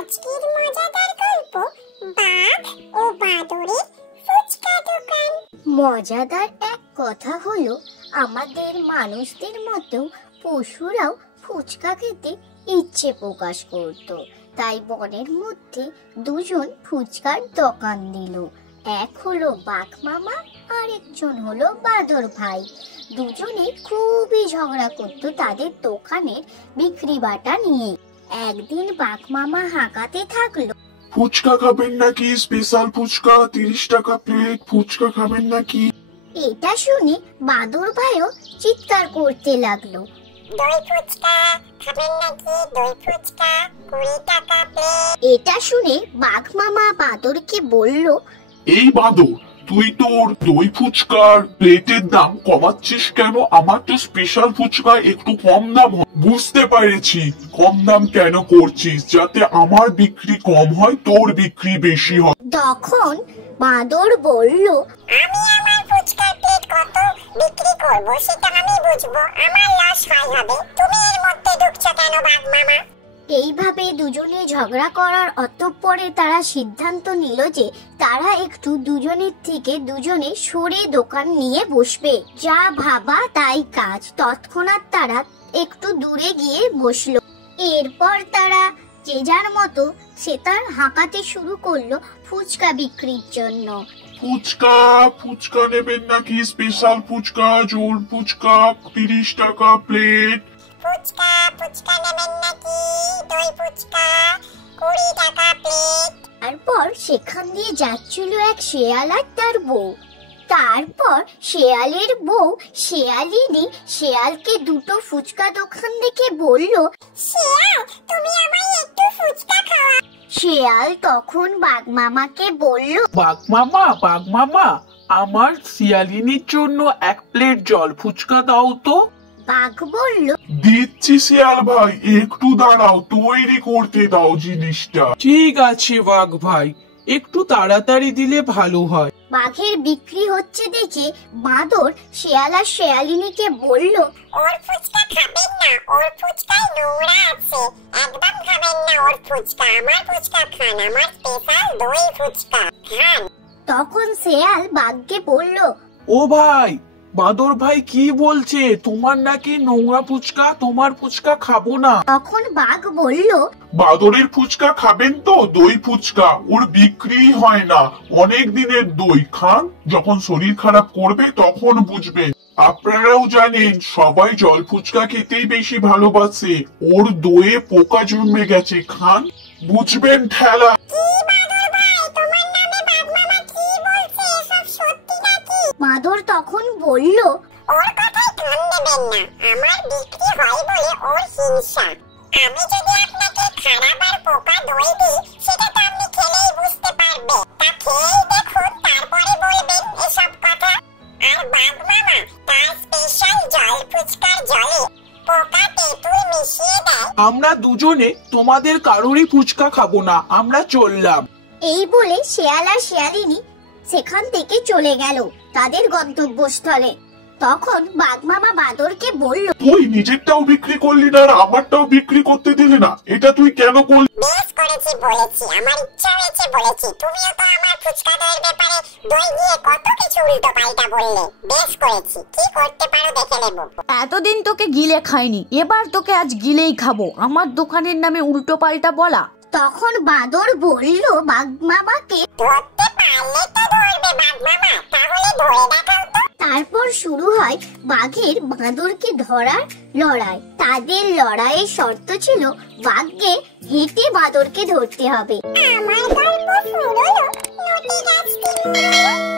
আজকের মজাদার গল্প বাঘ ও বাদুড়ের ফুচকা দোকান। মজাদার এক কথা হলো, আমাদের মানুষদের মতো পশুরাও ফুচকা খেতে ইচ্ছে প্রকাশ করত। তাই বনের মধ্যে দুজন ফুচকার দোকান দিল। এক হলো বাঘ মামা আর একজন হলো বাদর ভাই। দুজনে খুবই ঝগড়া করতো তাদের দোকানের বিক্রি বাটা নিয়ে। একদিন বাঘ মামা হাঁকাতে থাকলো, ফুচকা খাবেন নাকি? স্পেশাল ফুচকা 30 টাকা প্লেট। ফুচকা খাবেন নাকি? এটা শুনে বাদর ভাইও চিৎকার করতে লাগলো, দই ফুচকা খাবেন নাকি? দই ফুচকা 20 টাকা প্লেট। এটা শুনে বাঘ মামা বাদরকে বলল, এই বাদর, তুই তোর দই ফুচকার প্লেটের দাম কমাচ্ছিস কেন? আমার তো স্পেশাল ফুচকা একটু কম দাম হয়। বুঝতে পেরেছি কম দাম কেন করছিস, যাতে আমার বিক্রি কম হয় তোর বিক্রি বেশি হয়। তখন বাদর বলল, আমি আমার ফুচকার প্লেট কত বিক্রি করব সেটা আমি বুঝবো, আমার লস হবে। তুমি এর মধ্যে ঢুকছো কেন বাঘ মামা? এইভাবে দুজনে ঝগড়া করার অতঃপরে তারা সিদ্ধান্ত নিল যে তারা একটু দুজনের থেকে দুজনে সরে দোকান নিয়ে বসবে। যা ভাবা তাই কাজ। তৎক্ষণাৎ তারা একটু দূরে গিয়ে বসলো। এরপর তারা যে যার মতো সেতার হাঁকাতে শুরু করলো ফুচকা বিক্রির জন্য। ফুচকা ফুচকা নেবেন নাকি? স্পেশাল ফুচকা, জোর ফুচকা 30 টাকা প্লেট। ফুচকা ফুচকা নেবেন নাকি? দই ফুচকা 20 টাকা প্লেট। তারপর সেখান দিয়ে যাচ্ছিল এক শেয়াল আর তার বউ। তারপর শেয়ালের বউ শেয়ালিনী শেয়ালকে দুটো ফুচকা দোকান দেখে বলল, শিয়াল, তুমি আমায় একটু ফুচকা খাওয়া। শেয়াল তখন বাঘ মামাকে বলল, বাঘ মামা, আমার শিয়ালিনীর জন্য 1 প্লেট জল ফুচকা দাও তো। বাঘ বলল, দিচ্ছি শিয়াল ভাই, একটু দাঁড়াও, তৈরি করতে দাও জিনিসটা। ঠিক আছে বাঘ ভাই, একটু তাড়াতাড়ি দিলে ভালো হয়। বাঘের বিক্রি হচ্ছে দেখে বাদর শেয়াল আর শেয়ালিনীকে বলল, ওর ফুচকা খাবেন না, ওর ফুচকায় নোংরা আছে, একদম খাবেন না ওর ফুচকা। আমার ফুচকা খান, আমার স্পেশাল দই ফুচকা খান। তখন শেয়াল বাঘকে বলল, ও ভাই, বাদর ভাই কি বলছে? তোমার নাকি নোংরা ফুচকা, তোমার ফুচকা খাবো না। তখন বাঘ বলল, বাদরের ফুচকা খাবেন তো? দই ফুচকা ওর বিক্রি হয় না, অনেক দিনের দই খান, যখন শরীর খারাপ করবে তখন বুঝবেন। আপনারাও জানেন সবাই জল ফুচকা খেতেই বেশি ভালোবাসে, ওর দইয়ে পোকা জন্মে গেছে, খান, বুঝবেন ঠেলা। কি বাদর ভাই, তোমার নামে বাঘ মামা কি বলছে? এসব সত্যি নাকি? বাদর তখন বলল, ওর কথায় কান দেবেন না, আমার বিক্রি হয় বলে ওর হিংসা। আমি যদি আপনাকে খারাপ আর পোকা দই দিই, সেটা তো আপনি খেলেই বুঝতে পারবে। তা খেয়েই দেখুন, তারপরে বলবেন এসব কথা। আর বাঘ মামা তার স্পেশাল জল ফুচকার জলে পোকা তেঁতুল মিশিয়ে দেয়। আমরা দুজনে তোমাদের কারোরই ফুচকা খাবো না, আমরা চললাম। এই বলে শেয়াল আর শেয়ালিনী সেখান থেকে চলে গেল তাদের গন্তব্যস্থলে। তখন বাঘ মামা বাদরকে বলল, তুই নিজেরটাও বিক্রি করলি না আর আমারটাও বিক্রি করতে দিলি না, এটা তুই কেন করলি? বেশ করেছি বলেছি, আমার ইচ্ছা হয়েছে বলেছি। তুমিও তো আমার ফুচকা দইয়ের ব্যাপারে দই দিয়ে কত কিছু উল্টো পাল্টা বললে। বেশ করেছি, কি করতে পারো দেখে নেব। এতদিন তোকে গিলে খাইনি, এবার তোকে আজ গিলেই খাবো। আমার দোকানের নামে উল্টো পাল্টা বলা। তখন বাদর বলল বাঘ মামাকে, ধরতে পারলে তো ধরবে বাঘ মামা, তাহলে ধরে দেখাও তো। তারপর শুরু হয় বাঘের বাঁদরকে ধরার লড়াই। তাদের লড়াইয়ের শর্ত ছিল বাঘকে হেঁটে বাঁদরকে ধরতে হবে। আমার গল্প শুরু হলো, নদী গাছটি মরলো।